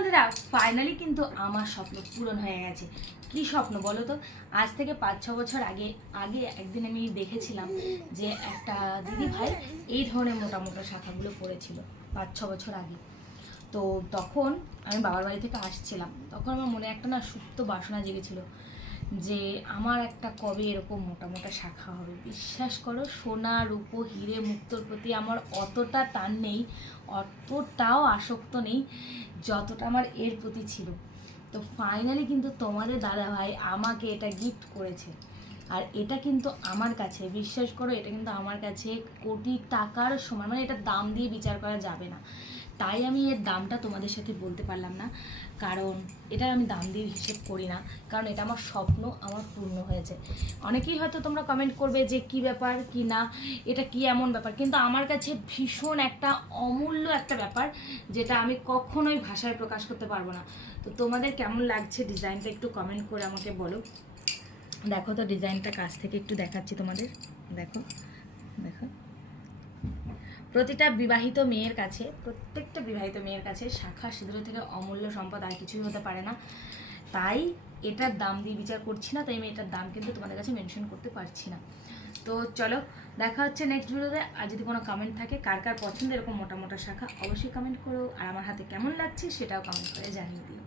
বন্ধুরা, ফাইনালি কিন্তু আমার স্বপ্ন পূরণ হয়ে গেছে। কি স্বপ্ন বলো তো? আজ থেকে 5-6 বছর আগে আগে একদিন আমি দেখেছিলাম যে একটা দিদি ভাই এই ধরনের মোটা মোটা শাখাগুলো পড়েছিল 5-6 বছর আগে। তো তখন আমি বাবার বাড়ি থেকে আসছিলাম, তখন আমার মনে একটা না সুপ্ত বাসনা জেগেছিল যে আমার একটা কবে এরকম মোটা মোটা শাখা হবে। বিশ্বাস করো, সোনা রূপো হিরে মুক্তোর প্রতি আমার অতটা টান নেই, অতটাও আসক্ত নেই যতটা আমার এর প্রতি ছিল। তো ফাইনালি কিন্তু তোমাদের দাদাভাই আমাকে এটা গিফট করেছে। আর এটা কিন্তু আমার কাছে, বিশ্বাস করো, এটা কিন্তু আমার কাছে কোটি টাকার সমান, মানে এটা দাম দিয়ে বিচার করা যাবে না। তাই আমি এর দামটা তোমাদের সাথে বলতে পারলাম না, কারণ এটা আমি দাম দিয়ে হিসেব করি না, কারণ এটা আমার স্বপ্ন, আমার পূর্ণ হয়েছে। অনেকেই হয়তো তোমরা কমেন্ট করবে যে কি ব্যাপার, কি না, এটা কি এমন ব্যাপার, কিন্তু আমার কাছে ভীষণ একটা অমূল্য একটা ব্যাপার, যেটা আমি কখনোই ভাষায় প্রকাশ করতে পারবো না। তো তোমাদের কেমন লাগছে ডিজাইনটা একটু কমেন্ট করে আমাকে বলো। দেখো তো ডিজাইনটা কাছ থেকে একটু দেখাচ্ছি তোমাদের। দেখো দেখো, প্রতিটা বিবাহিত মেয়ের কাছে, প্রত্যেকটা বিবাহিত মেয়ের কাছে শাখা সিঁদুর থেকে অমূল্য সম্পদ আর কিছুই হতে পারে না। তাই এটার দাম দিয়ে বিচার করছি না, তাই আমি এটার দাম কিন্তু তোমাদের কাছে মেনশন করতে পারছি না। তো চলো, দেখা হচ্ছে নেক্সট ভিডিওতে। আর যদি কোনো কমেন্ট থাকে কার কার পছন্দ এরকম মোটা মোটা শাখা, অবশ্যই কমেন্ট করো। আর আমার হাতে কেমন লাগছে সেটাও কমেন্ট করে জানিয়ে দিও।